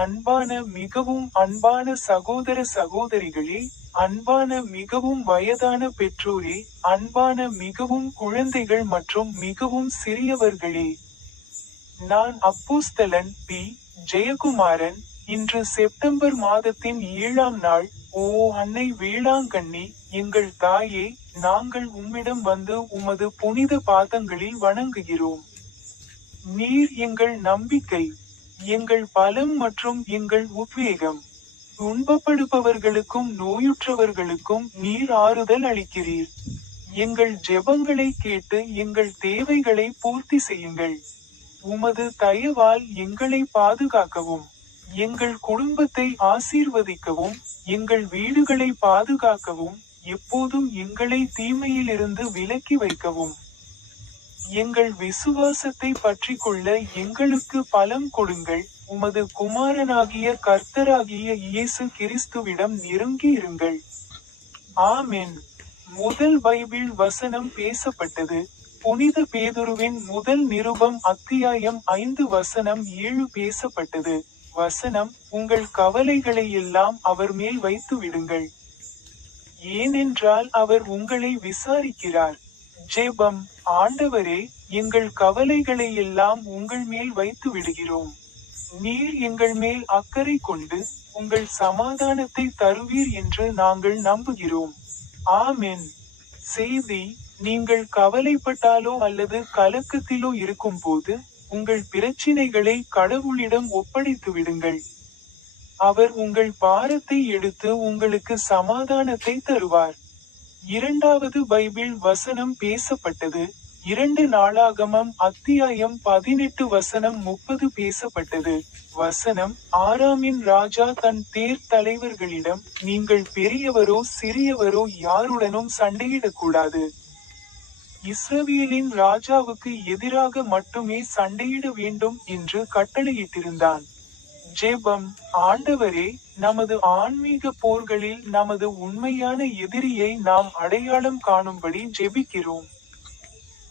அன்பான மிகவும் அன்பான சகோதர சகோதரிகளே அன்பான மிகவும் வயதான பெற்றோரே அன்பான மிகவும் குழந்தைகள் மற்றும் மிகவும் சிறியவர்களே. நான் அப்போஸ்தலன் பி. ஜெயக்குமாரன். இன்று செப்டம்பர் மாதத்தின் ஏழாம் நாள். ஓ அன்னை வேளாங்கண்ணி எங்கள் தாயே நாங்கள் உம்மிடம் வந்து உமது புனித பாதங்களில் வணங்குகிறோம். நீர் எங்கள் நம்பிக்கை. எங்கள் பலம் மற்றும் எங்கள் உத்வேகம். துன்பப்படுபவர்களுக்கும் நோயுற்றவர்களுக்கும் நீர் ஆறுதல் அளிக்கிறீர். எங்கள் ஜெபங்களை கேட்டு எங்கள் தேவைகளை பூர்த்தி செய்யுங்கள். உமது தயவால் எங்களை பாதுகாக்கவும். எங்கள் குடும்பத்தை ஆசீர்வதிக்கவும். எங்கள் வீடுகளை பாதுகாக்கவும். எப்போதும் எங்களை தீமையிலிருந்து விலக்கி வைக்கவும். எங்கள் விசுவாசத்தை பற்றிக்கொள்ள எங்களுக்கு பலம் கொடுங்கள். உமது குமாரனாகிய கர்த்தராகிய இயேசு கிறிஸ்துவிடம் நெருங்கி இருங்கள். ஆமென். முதல் பைபிள் வசனம் பேசப்பட்டது. புனித பேதுருவின் முதல் நிருபம் அத்தியாயம் ஐந்து வசனம் ஏழு பேசப்பட்டது. வசனம் உங்கள் கவலைகளை எல்லாம் அவர் மேல் வைத்து விடுங்கள் ஏனென்றால் அவர் உங்களை விசாரிக்கிறார். ஜெபம் ஆண்டவரே எங்கள் கவலைகளை எல்லாம் உங்கள் மேல் வைத்து விடுகிறோம். நீர் எங்கள் மேல் அக்கறை கொண்டு உங்கள் சமாதானத்தை தருவீர் என்று நாங்கள் நம்புகிறோம். ஆமென். செய்தி நீங்கள் கவலைப்பட்டாலோ அல்லது கலக்கத்திலோ இருக்கும்போது உங்கள் பிரச்சினைகளை கடவுளிடம் ஒப்படைத்து விடுங்கள். அவர் உங்கள் பாரத்தை எடுத்து உங்களுக்கு சமாதானத்தை தருவார். இரண்டாவது பைபிள் வசனம் பேசப்பட்டது. இரண்டு நாளாகமம் அத்தியாயம் பதினெட்டு வசனம் முப்பது பேசப்பட்டது. வசனம் ஆறாமின் ராஜா தன் தேர் தலைவர்களிடம் நீங்கள் பெரியவரோ சிறியவரோ யாருடனும் சண்டையிடக்கூடாது. இஸ்ரவேலின் ராஜாவுக்கு எதிராக மட்டுமே சண்டையிட வேண்டும் என்று கட்டளையிட்டிருந்தான். ஜெபம் ஆண்டவரே நமது ஆன்மீக போர்களில் நமது உண்மையான எதிரியை நாம் அடையாளம் காணும்படி ஜெபிக்கிறோம்.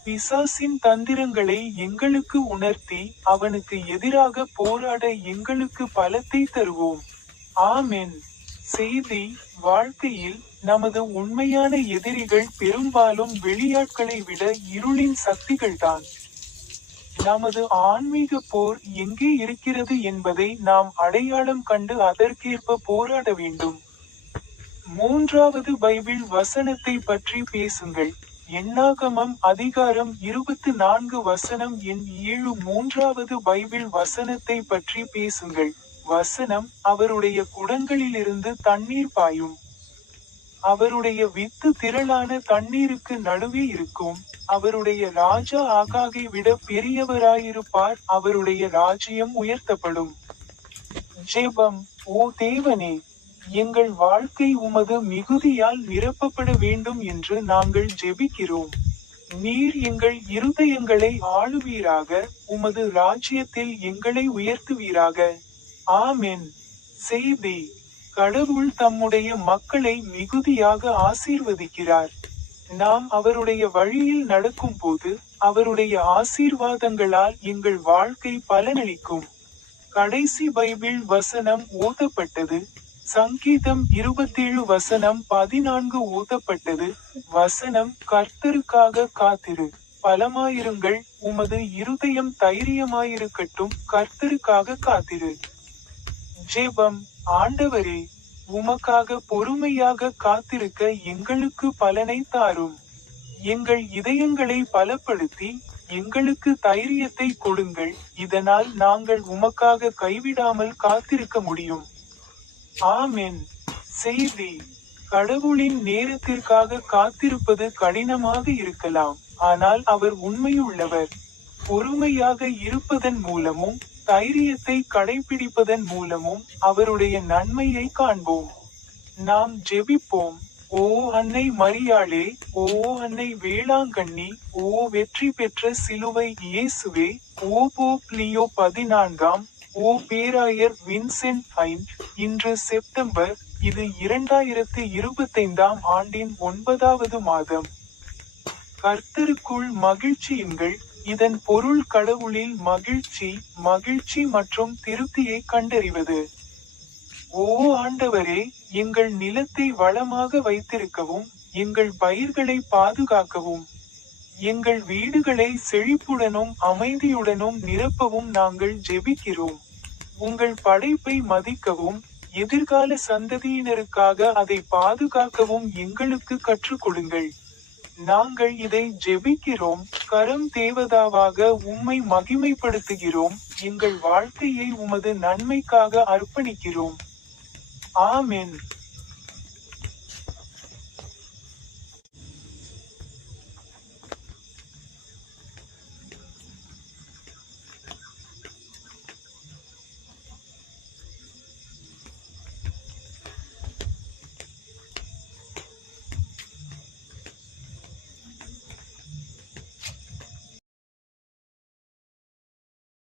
பிசாசின் தந்திரங்களை எங்களுக்கு உணர்த்தி அவனுக்கு எதிராக போராட எங்களுக்கு பலத்தை தருவோம். ஆமென். செய்தி வாழ்க்கையில் நமது உண்மையான எதிரிகள் பெரும்பாலும் வெளியாட்களை விட இருளின் சக்திகள்தான். நமது ஆன்மீக போர் எங்கே இருக்கிறது என்பதை நாம் அடையாளம் கண்டு அதற்கேற்ப போராட வேண்டும். மூன்றாவது பைபிள் வசனத்தை பற்றி பேசுங்கள். எண்ணாகமம் அதிகாரம் இருபத்து நான்கு வசனம் எண் ஏழு மூன்றாவது பைபிள் வசனத்தை பற்றி பேசுங்கள். வசனம் அவருடைய குடங்களிலிருந்து தண்ணீர் பாயும். அவருடைய வித்து திரளான தண்ணீருக்கு நடுவே இருக்கும். அவருடைய ராஜா ஆகாகை விட பெரியவராயிருப்பார். அவருடைய ராஜ்யம் உயர்த்தப்படும். ஜெபம் ஓ தேவனே எங்கள் வாழ்க்கை உமது மிகுதியால் நிரப்பப்பட வேண்டும் என்று நாங்கள் ஜெபிக்கிறோம். நீர் எங்கள் இருதயங்களை ஆளுவீராக உமது ராஜ்யத்தில் எங்களை உயர்த்துவீராக. ஆமென். செய்தி கடவுள் தம்முடைய மக்களை மிகுதியாக ஆசீர்வதிக்கிறார். நாம் அவருடைய வழியில் நடக்கும்போது அவருடைய ஆசீர்வாதங்களால் எங்கள் வாழ்க்கை பலனளிக்கும். கடைசி பைபிள் வசனம் ஓதப்பட்டது. சங்கீதம் இருபத்தேழு வசனம் பதினான்கு ஊதப்பட்டது வசனம் கர்த்தருக்காக காத்திரு. பலமாயிருங்கள். உமது இருதயம் தைரியமாயிருக்கட்டும். கர்த்தருக்காக காத்திரு. ஜெபம் ஆண்டவரே உமக்காக பொறுமையாக காத்திருக்க எங்களுக்கு பலனை தாரும். எங்கள் இதயங்களை பலப்படுத்தி எங்களுக்கு தைரியத்தை கொடுங்கள். இதனால் நாங்கள் உமக்காக கைவிடாமல் காத்திருக்க முடியும். ஆமென். செய்தி. கடவுளின் நேரத்திற்காக காத்திருப்பது கடினமாக இருக்கலாம். ஆனால் அவர் உண்மையுள்ளவர். பொறுமையாக இருப்பதன் மூலமும் தைரியத்தை கடைபிடிப்பதன் மூலமும் அவருடைய நன்மையை காண்போம். நாம் ஜெபிப்போம் ஓ அன்னை மரியாளே ஓ அன்னை வேளாங்கண்ணி ஓ வெற்றி பெற்ற சிலுவை இயேசுவே ஓ போப் லியோ பதினான்காம் ஓ பேராயர் வின்சென்ட் ஃபைன் இன்று செப்டம்பர் இது இரண்டாயிரத்து இருபத்தைந்தாம் ஆண்டின் ஒன்பதாவது மாதம். கர்த்தருக்குள் மகிழ்ச்சியுங்கள் இதன் பொருள் கடவுளில் மகிழ்ச்சி மகிழ்ச்சி மற்றும் திருப்தியை கண்டறிவது. ஓ ஆண்டவரே எங்கள் நிலத்தை வளமாக வைத்திருக்கவும் எங்கள் பயிர்களை பாதுகாக்கவும் எங்கள் வீடுகளை செழிப்புடனும் அமைதியுடனும் நிரப்பவும் நாங்கள் ஜெபிக்கிறோம். உங்கள் படைப்பை மதிக்கவும் எதிர்கால சந்ததியினருக்காக அதை பாதுகாக்கவும் எங்களுக்கு கற்றுக் கொடுங்கள். நாங்கள் இதை ஜெபிக்கிறோம். கரம் தேவதாவாக உம்மை மகிமைப்படுத்துகிறோம். எங்கள் வாழ்க்கையை உமது நன்மைக்காக அர்ப்பணிக்கிறோம். ஆமென்.